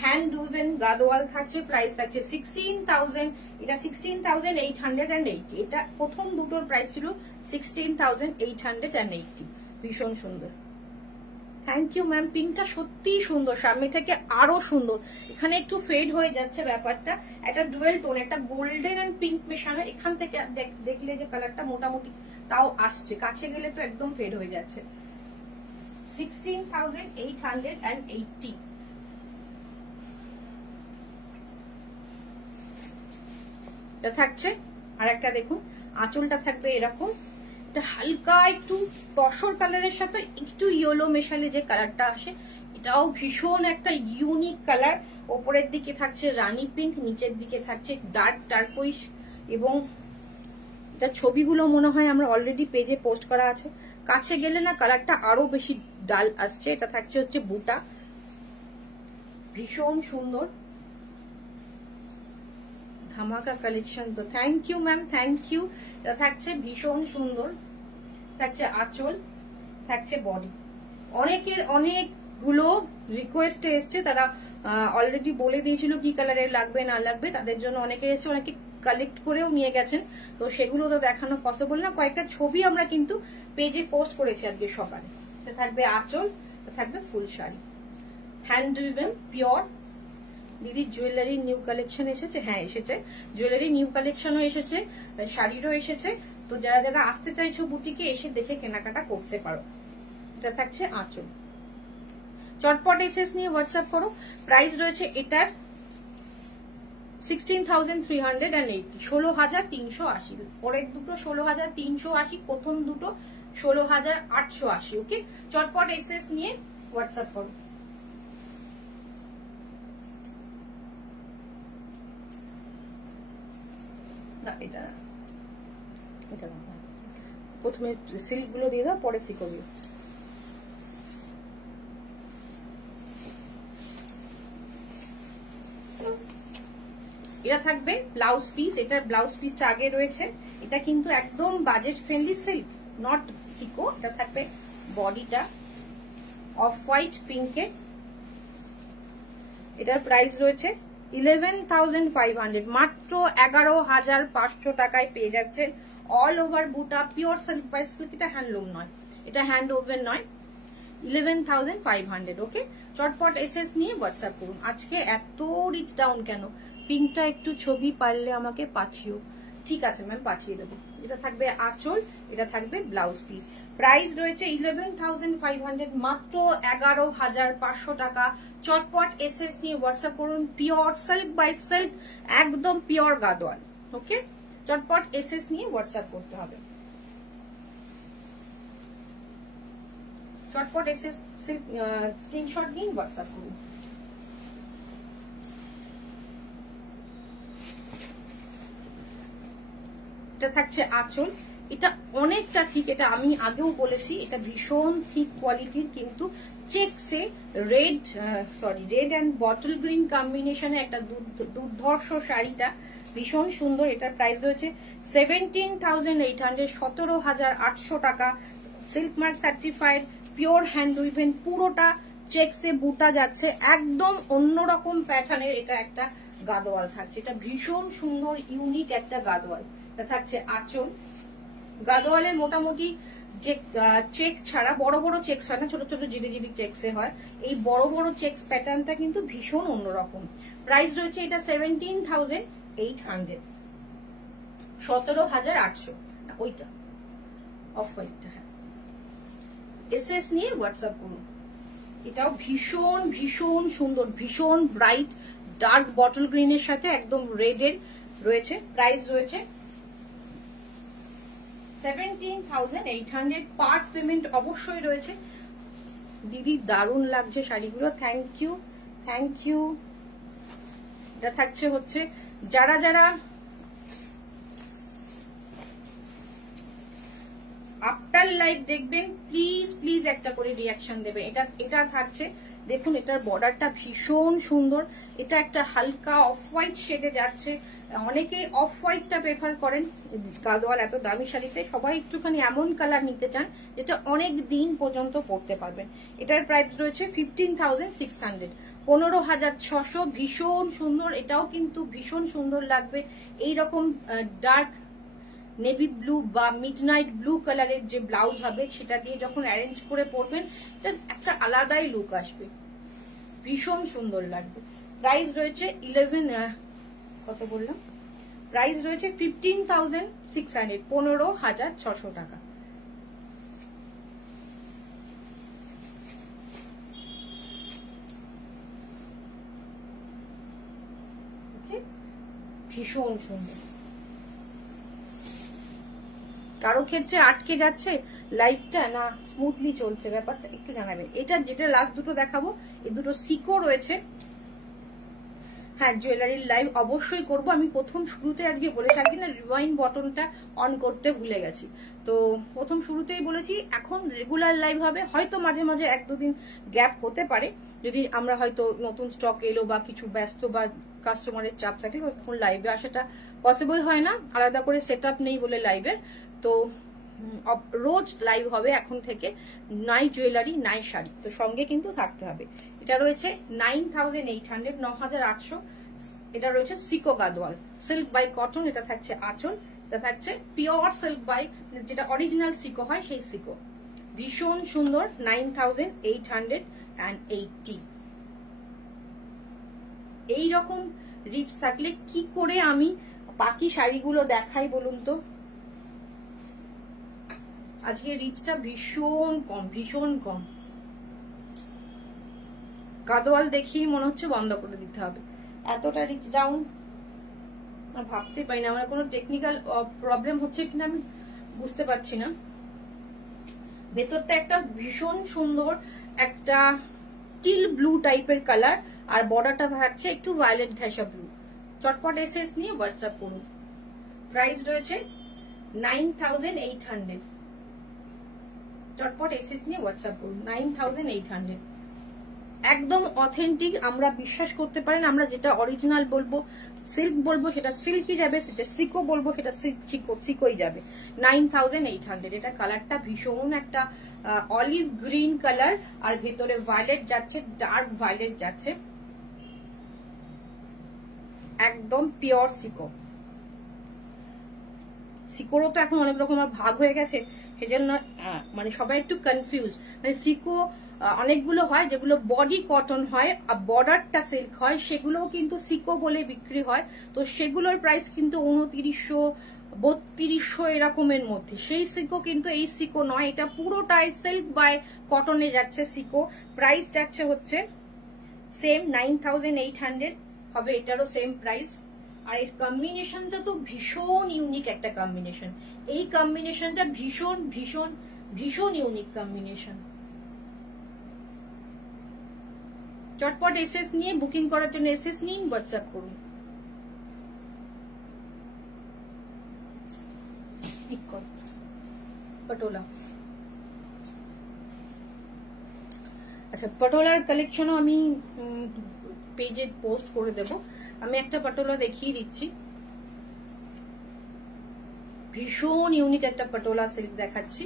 হ্যান্ড উইভেন গাদোয়াল থাকছে, প্রাইস থাকছে 16,000, এটা 16,880। এটা প্রথম দুটোর প্রাইস ছিল 16,880, ভীষণ সুন্দর। থ্যাংক ইউ ম্যাম, পিঙ্কটা সত্যি সুন্দর, সামনে থেকে আরো সুন্দর। এখানে একটু ফেড হয়ে যাচ্ছে ব্যাপারটা, একটা ডুয়েল টোন, একটা গোল্ডেন এন্ড পিঙ্ক মেশানো। এখান থেকে দেখলে যে কালারটা মোটামুটি তাও আসছে, কাছে গেলে তো একদম ফেড হয়ে যাচ্ছে। 16,880। এটা থাকছে আর একটা দেখুন, আঁচলটা থাকবে এরকম, এটা হালকা একটু তসর কালারের সাথে একটু ইয়েলো মেশালে যে কালারটা আসে, এটাও ভীষণ একটা ইউনিক কালার। ওপরের দিকে থাকছে রানী পিঙ্ক, নিচের দিকে থাকছে ডার্ক টারকোইশ, এবং এটা ছবিগুলো মনে হয় আমরা অলরেডি পেজে পোস্ট করা আছে। কাছে গেলে না কালারটা আরো বেশি ডাল আসছে। এটা থাকছে হচ্ছে বুটা, ভীষণ সুন্দর ধামাকা কালেকশন তো, thank you ma'am, thank you. এটা থাকছে ভীষণ সুন্দর, থাকছে আঁচল, থাকছে বডি। অনেকের অনেকগুলো রিকোয়েস্টে এসছে, তারা অলরেডি বলে দিয়েছিল কি কালারের লাগবে না লাগবে, তাদের জন্য অনেকে এসছে, অনেকে কালেক্ট করেও নিয়ে গেছেন, তো সেগুলো তো দেখানো পসিবল না। কয়েকটা ছবি আমরা কিন্তু পেজে পোস্ট করেছি আজকে সকালে। থাকবে আঁচল, থাকবে ফুল শাড়ি, হ্যান্ড উইভেন পিওর। দিদি জুয়েলারি নিউ কালেকশন এসেছে? হ্যাঁ এসেছে, জুয়েলারি নিউ কালেকশনও এসেছে, শাড়িরও এসেছে। তো যারা যারা আসতে চাইছো বুটিকে এসে দেখে কেনাকাটা করতে পারো। এটা থাকছে আঁচল। চটপট এসএস নিয়ে হোয়াটসঅ্যাপ করো। প্রাইস রয়েছে এটার 16,380, 16,380। পরের দুটো 16,380, প্রথম দুটো 16,880। ওকে, চটপট এসএস নিয়ে হোয়াটসঅ্যাপ করো। এটা প্রথমে সিল্ক গুলো দিয়ে দাও, পরে সিকো দিও। এটা থাকবে ব্লাউজ পিস, এটার ব্লাউজ পিসটা আগে রয়েছে। এটা কিন্তু একদম বাজেট ফ্রেন্ডলি সিল্ক, নট চিকো। এটা থাকবে বডিটা অফ হোয়াইট পিঙ্কে। এটার প্রাইস রয়েছে 11,500, মাত্র 11,500 টাকায় পেয়ে যাচ্ছেন। অল ওভার বুটা, পিওর সিল্ক বাই সিল্ক। এটা হ্যান্ডলুম নয়, এটা হ্যান্ড ওভেন নয়। 11,500। ওকে, চটপট এসএস নিয়ে হোয়াটসঅ্যাপ করুন। আজকে এত রিচ ডাউন কেন? পিঙ্কটা একটু ছবি পারলে আমাকে পাঠিও। ঠিক আছে ম্যাম, পাঠিয়ে দেবো। এটা থাকবে আঁচল, এটা থাকবে ব্লাউজ পিস। প্রাইস রয়েছে 11,500, মাত্র 11,500 টাকা। চটপট এসএস নিয়ে হোয়াটসঅ্যাপ করুন। পিওর সিল্ক বাই সিল্ক, একদম পিওর গাদোয়াল। ওকে, চটপট এসএস নিয়ে হোয়াটসঅ্যাপ করতে হবে। চটপট এসএস স্ক্রিনশট নিয়ে হোয়াটসঅ্যাপ করুন। এটা থাকছে আঁচল, এটা অনেকটা ঠিক, এটা আমি আগেও বলেছি, এটা ভীষণ ঠিক কোয়ালিটির, কিন্তু চেকসে রেড অ্যান্ড বটল গ্রিন কম্বিনেশনে একটা দুর্ধর্ষ শাড়িটা ভীষণ সুন্দর। এটার প্রাইস রয়েছে 17,800, 17,800 টাকা। Silk mark certified, pure hand woven, পুরোটা চেকসে বুটা যাচ্ছে, একদম অন্যরকম প্যাটার্নের এটা একটা গাদোয়াল থাকছে। এটা ভীষণ সুন্দর ইউনিক একটা গাদোয়াল। এটা থাকছে আঁচল। গাদোয়ালের মোটামুটি যে চেক ছাড়া, বড় বড় চেকস হয় না, ছোট ছোট জিডি জিডি চেকসে হয়, এই বড় বড় চেকস প্যাটার্নটা কিন্তু ভীষণ অন্যরকম। প্রাইস রয়েছে এটা 17,800, 17,800। ওইটা অফ হোয়াইটটা, হ্যাঁ। এসএস নিয়ে হোয়াটসঅ্যাপ করুন। এটাও ভীষণ ভীষণ সুন্দর, ভীষণ ব্রাইট ডার্ক বটল গ্রিনের সাথে একদম রেডের রয়েছে। প্রাইস রয়েছে 17,800। পার্ট পেমেন্ট অবশ্যই রয়েছে। দিদি দারুণ লাগছে শাড়িগুলো, থ্যাংক ইউ থ্যাংক ইউ। এটা থাকছে হচ্ছে যারা যারা আফটার লাইভ দেখবেন প্লিজ প্লিজ একটা করে রিয়াকশন দেবেন। এটা থাকছে, দেখুন এটার বর্ডারটা ভীষণ সুন্দর। এটা একটা হালকা অফ হোয়াইট শেডে যাচ্ছে। অনেকে অফ হোয়াইটটা প্রেফার করেন গাদোয়াল এত দামি শাড়িতে, সবাই একটুখানি এমন কালার নিতে চান যেটা অনেক দিন পর্যন্ত পরতে পারবেন। এটার প্রাইস রয়েছে 15,600, 15,600। ভীষণ সুন্দর, এটাও কিন্তু ভীষণ সুন্দর লাগবে। এইরকম ডার্ক নেভি ব্লু বা মিডনাইট ব্লু কালারের যে ব্লাউজ হবে সেটা দিয়ে যখন অ্যারেঞ্জ করে পরবেন একটা আলাদাই লুক আসবে, ভীষণ সুন্দর লাগবে। প্রাইস রয়েছে 15,600, 15,600 টাকা। ভীষণ সুন্দর। কারো ক্ষেত্রে আটকে যাচ্ছে লাইভটা না স্মুথলি চলছে, ব্যাপারটা একটু জানাবেন। এটা যেটা লাস্ট দুটো দেখাবো, এই দুটো সিকো রয়েছে। হ্যাঁ, জুয়েলারির লাইভ অবশ্যই করব। আমি প্রথম শুরুতে আজকে বলেছি, আজকে না রিওয়াইন্ড বটনটা অন করতে ভুলে গেছি, তো প্রথম শুরুতেই বলেছি এখন রেগুলার লাইভ হবে। হয়তো মাঝে মাঝে 1-2 দিন গ্যাপ হতে পারে, যদি আমরা হয়তো নতুন স্টক এলো বা কিছু ব্যস্ত বা কাস্টমারের চাপ থাকে, তখন লাইভে আসাটা পসিবল হয় না, আলাদা করে সেট আপ নেই বলে লাইভের। তো রোজ লাইভ হবে এখন থেকে, নাই জুয়েলারি নাই শাড়ি, তো সঙ্গে কিন্তু থাকতে হবে। এটা রয়েছে 9,800, 9,800। এটা রয়েছে সিকো গাদোয়াল সিল্ক বাই কটন। এটা থাকছে আঁচল, এটা থাকছে পিওর সিল্ক বাই, যেটা অরিজিনাল সিকো হয় সেই সিকো। ভীষণ সুন্দর, 9,880। এইরকম রিচ থাকলে কি করে আমি বাকি শাড়িগুলো দেখাই বলুন তো। আজকে রিচটা ভীষণ কম, ভীষণ কম। গাদোয়াল দেখি মনে হচ্ছে বন্ধ করে দিতে হবে, এতটা রিচ ডাউন ভাবতে পারি না। আমার কোনো টেকনিক্যাল প্রবলেম হচ্ছে কিনা আমি বুঝতে পারছি না। ভেতরটা একটা ভীষণ সুন্দর একটা টিল ব্লু টাইপের কালার, আর বর্ডারটা থাকছে একটু ভায়োলেট ঘেঁষা ব্লু। চটপট এসএস নিয়ে হোয়াটসঅ্যাপ করুন। প্রাইস রয়েছে 9,800। চটপট এসএস নিয়ে হোয়াটসঅ্যাপ করুন, 9,800। একদম অথেন্টিক, আমরা বিশ্বাস করতে পারেন। আমরা যেটা অরিজিনাল বলবো, সিল্ক বলবো সেটা সিল্কই যাবে, সেটা সিকো বলবো সেটা সিকোই যাবে। 9,800। এটা কালারটা ভীষণ একটা অলিভ গ্রিন কালার, আর ভেতরে ভায়োলেট যাচ্ছে, ডার্ক ভায়োলেট যাচ্ছে, একদম পিওর সিকো। সিকোরও তো এখন অনেক রকম ভাগ হয়ে গেছে, সেজন্য মানে সবাই একটু কনফিউজ। মানে সিকো অনেকগুলো হয় যেগুলো বডি কটন হয় আর বর্ডারটা সিল্ক হয়, সেগুলোও কিন্তু সিকো বলে বিক্রি হয়। তো সেগুলোর প্রাইস কিন্তু 2900, 3200 এরকমের মধ্যে। সেই সিকো কিন্তু এই সিকো নয়, এটা পুরোটাই সিল্ক বাই কটনে যাচ্ছে সিকো। প্রাইস যাচ্ছে হচ্ছে সেম 9,800 হবে, এটারও সেম প্রাইস। আর এর কম্বিনেশনটা তো ভীষণ ইউনিক একটা কম্বিনেশন। এই কম্বিনেশনটা ভীষণ ভীষণ ভীষণ ইউনিক কম্বিনেশন। চটপট এসএস নিয়ে বুকিং করার জন্য এসএস নিয়ে হোয়াটসঅ্যাপ করুন। পটোলা, আচ্ছা পটোলার কালেকশনও আমি পেজে পোস্ট করে দেব। আমি একটা পটোলা দেখিয়ে দিচ্ছি, ভীষণ ইউনিক একটা পটোলা সিল্ক দেখাচ্ছি।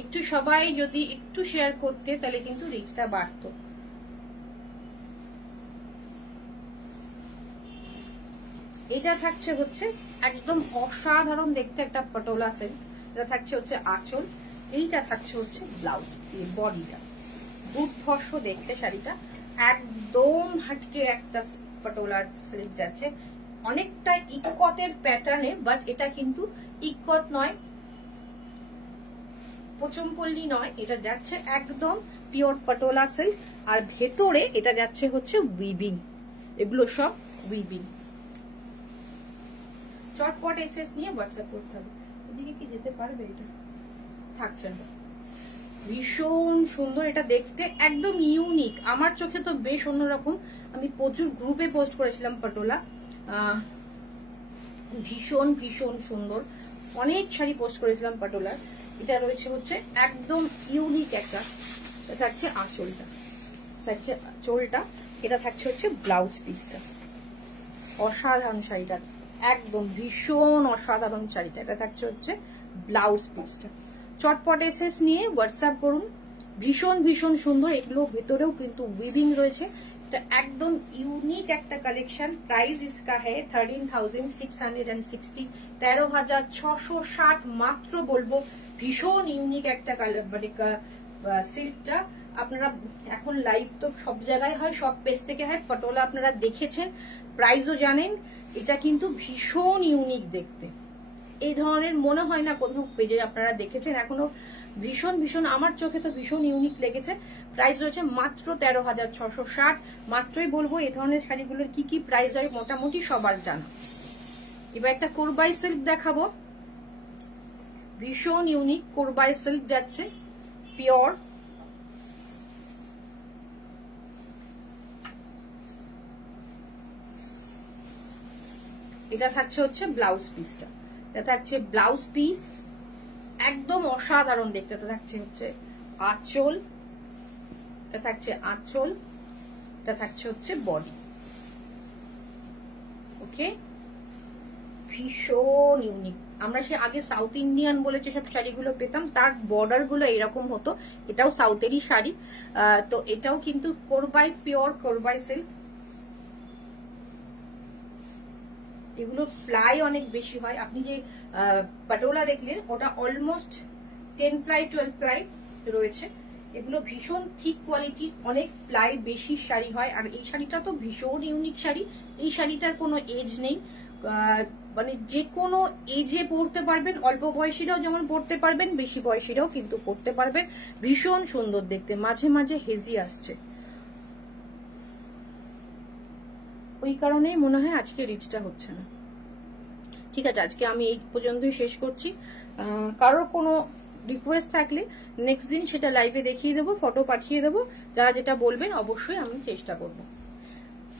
একটু সবাই যদি একটু শেয়ার করতে তাহলে কিন্তু রিচটা বাড়তো। এটা থাকছে হচ্ছে একদম অসাধারণ দেখতে একটা পটোলা সিল্ক। এটা থাকছে হচ্ছে আঁচল, এইটা থাকছে হচ্ছে ব্লাউজ, বডিটা দুর্ধর্ষ দেখতে শাড়িটা, একদম হাটকে একটা পটোলার সিল্ক যাচ্ছে, অনেকটা ইকতের প্যাটার্নে, বাট এটা কিন্তু ইকত নয়, পোচমপল্লী নয়, এটা যাচ্ছে একদম পিওর পাটোলা সিল্ক, আর ভেতরে এটা যাচ্ছে হচ্ছে উইভিং, এগুলো সব উইভিং। চটপট এসএস নিয়ে হোয়াটসঅ্যাপ করতে হবে। এদিকে কি যেতে পারবে? এটা থাকছে না। ভীষণ সুন্দর এটা দেখতে, একদম ইউনিক, আমার চোখে তো বেশ অন্যরকম। আমি প্রচুর গ্রুপে পোস্ট করেছিলাম পাটোলা, ভীষণ ভীষণ সুন্দর, অনেক শাড়ি পোস্ট করেছিলাম পাটোলার। এটা রয়েছে হচ্ছে একদম ইউনিক একটা, এটা থাকছে আঁচলটা, থাকছে আঁচলটা, এটা থাকছে হচ্ছে ব্লাউজ পিসটা। অসাধারণ শাড়িটা, একদম ভীষণ অসাধারণ শাড়িটা, এটা থাকছে হচ্ছে ব্লাউজ পিসটা। চটপট এসএস নিয়ে হোয়াটসঅ্যাপ করুন। ভীষণ ভীষণ সুন্দর, এগুলো ভেতরেও কিন্তু উইভিং রয়েছে। এটা একদম ইউনিক একটা কালেকশন। প্রাইস इसका है 13,660, 13,660 মাত্র বলবো। ভীষণ ইউনিক একটা মানে সিল্কটা। আপনারা এখন লাইভ তো সব জায়গায় হয়, সব পেজ থেকে হয়, পাটোলা আপনারা দেখেছেন, প্রাইসও জানেন। এটা কিন্তু ভীষণ ইউনিক দেখতে, এই ধরনের মনে হয় না কোনো পেজে আপনারা দেখেছেন এখনো। ভীষণ ভীষণ আমার চোখে তো ভীষণ ইউনিক লেগেছে। প্রাইস রয়েছে মাত্র 13,660। মাত্রই বলবো এই ধরনের শাড়িগুলোর কি কি প্রাইস হয় মোটামুটি সবার জানা। এবার একটা কোরবাই সিল্ক দেখাবো, ভীষণ ইউনিক কোরবাই সিল্ক যাচ্ছে পিওর। এটা থাকছে হচ্ছে ব্লাউজ পিসটা, এটা থাকছে ব্লাউজ পিস, একদম অসাধারণ দেখতে। এটা থাকছে হচ্ছে আঁচল, এটা থাকছে আঁচল, এটা থাকছে হচ্ছে বডি। ওকে, ভীষণ ইউনিক। আমরা সে আগে সাউথ ইন্ডিয়ান বলে যেসব শাড়িগুলো পেতাম তার বর্ডার গুলো এরকম হতো, এটাও সাউথেরই শাড়ি। তো এটাও কিন্তু কোরবাই, পিওর কোরবাই সিল্ক। এগুলো প্লাই অনেক বেশি হয়। আপনি যে পাটোলা দেখলেন ওটা অলমোস্ট 10 প্লাই 12 প্লাই রয়েছে। এগুলো ভীষণ থিক কোয়ালিটি, অনেক প্লাই বেশি শাড়ি হয়। আর এই শাড়িটা তো ভীষণ ইউনিক শাড়ি। এই শাড়িটার কোনো এজ নেই, মানে যে কোনো এজে পরতে পারবেন, অল্প বয়সীরাও যেমন পরতে পারবেন, বেশি বয়সীরাও কিন্তু পরতে পারবেন। ভীষণ সুন্দর দেখতে, মাঝে মাঝে হেজি আসছে, ওই কারণেই মনে হয় আজকে রিচটা হচ্ছে না। ঠিক আছে, আজকে আমি এই পর্যন্তই শেষ করছি। কারোর কোনো রিকোয়েস্ট থাকলে নেক্সট দিন সেটা লাইভে দেখিয়ে দেবো, ফটো পাঠিয়ে দেবো। যারা যেটা বলবেন অবশ্যই আমি চেষ্টা করব।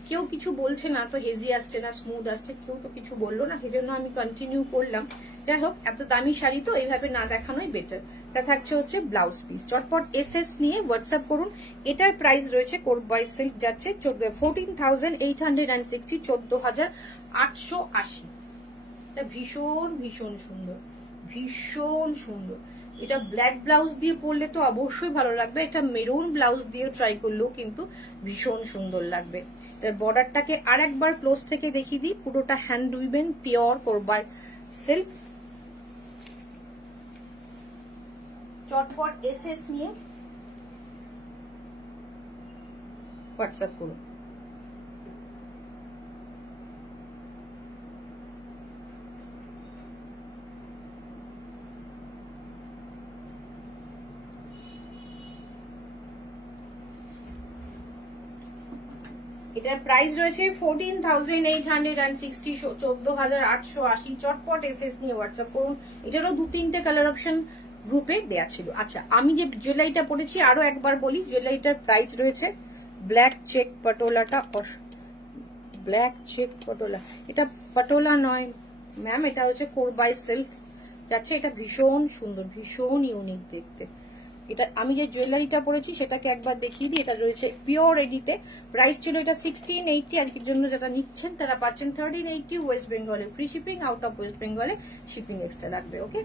কেউ কিছু বলছে না তো, হেজি আসছে না, স্মুথ আসছে, কেউ তো কিছু বললো না, সেজন্য আমি কন্টিনিউ করলাম। যাই হোক, এত দামি শাড়ি তো এইভাবে না দেখানোই বেটার। এটা থাকছে হচ্ছে ব্লাউজ পিস। চটপট এসএস নিয়ে হোয়াটসঅ্যাপ করুন। এটার প্রাইস রয়েছে কোরবাই সিল্ক যাচ্ছে 14,860, 14,880। এটা ভীষণ ভীষণ সুন্দর, ভীষণ সুন্দর। এটা ব্ল্যাক ব্লাউজ দিয়ে পরলে তো অবশ্যই ভালো লাগবে, এটা মেরুন ব্লাউজ দিয়ে ট্রাই করলেও কিন্তু ভীষণ সুন্দর লাগবে। এটার বর্ডারটাকে আর একবার ক্লোজ থেকে দেখিয়ে দিই। পুরোটা হ্যান্ড উইভেন, পিওর কোরবাই সিল্ক। চটপট এসএস নিয়ে হোয়াটসঅ্যাপ করুন। এটার প্রাইস রয়েছে 14,860, 14,880। চটপট এসএস নিয়ে হোয়াটসঅ্যাপ করুন। এটারও 2-3টে কালার অপশন গ্রুপে দেয়া ছিল। আচ্ছা, আমি যে জুয়েলারিটা পরেছি আরো একবার বলি, জুয়েলারিটার প্রাইস রয়েছে ব্ল্যাক চেক পাটোলাটা, ব্ল্যাক চেক পাটোলা, এটা পাটোলা নয় ম্যাম, এটা হচ্ছে কোরবাই সিল্ক যাচ্ছে। এটা ভীষণ সুন্দর, ভীষণ ইউনিক দেখতে। এটা আমি যে জুয়েলারিটা পরেছি সেটাকে একবার দেখিয়ে দিই। এটা রয়েছে পিওর এডিতে, প্রাইস ছিল এটা 1680। আজকের জন্য যারা নিচ্ছেন তারা পাচ্ছেন 1380 ওয়েস্ট বেঙ্গলে free shipping, out of West বেঙ্গলে শিপিং এক্সট্রা লাগবে। ওকে,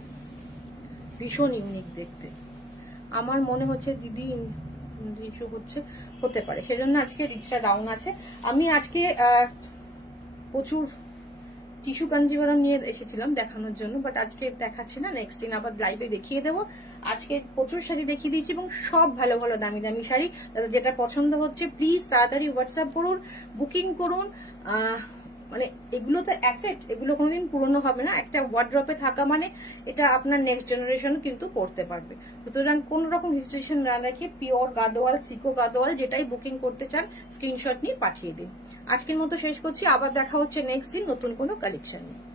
ভীষণ ইউনিক দেখতে। আমার মনে হচ্ছে দিদি ইস্যু হতে পারে, সেজন্য আজকে রিচটা ডাউন আছে। আমি আজকে প্রচুর টিস্যু কাঞ্জিভারাম নিয়ে এসেছিলাম দেখানোর জন্য, বাট আজকে দেখাচ্ছে না, নেক্সট দিন আবার লাইভে দেখিয়ে দেবো। আজকে প্রচুর শাড়ি দেখিয়ে দিয়েছি এবং সব ভালো ভালো দামি দামি শাড়ি। যেটা পছন্দ হচ্ছে প্লিজ তাড়াতাড়ি হোয়াটসঅ্যাপ করুন, বুকিং করুন। মানে এগুলো তো অ্যাসেট, এগুলো কোনোদিন পুরনো হবে না। একটা ওয়ার্ড্রপে থাকা মানে এটা আপনার নেক্সট জেনারেশন কিন্তু পড়তে পারবে। সুতরাং কোন রকম হেজিটেশন না রেখে পিওর গাদোয়াল, সিকো গাদোয়াল যেটাই বুকিং করতে চান স্ক্রিনশট নিয়ে পাঠিয়ে দিন। আজকের মতো শেষ করছি, আবার দেখা হচ্ছে নেক্সট দিন নতুন কোনো কালেকশন নিয়ে।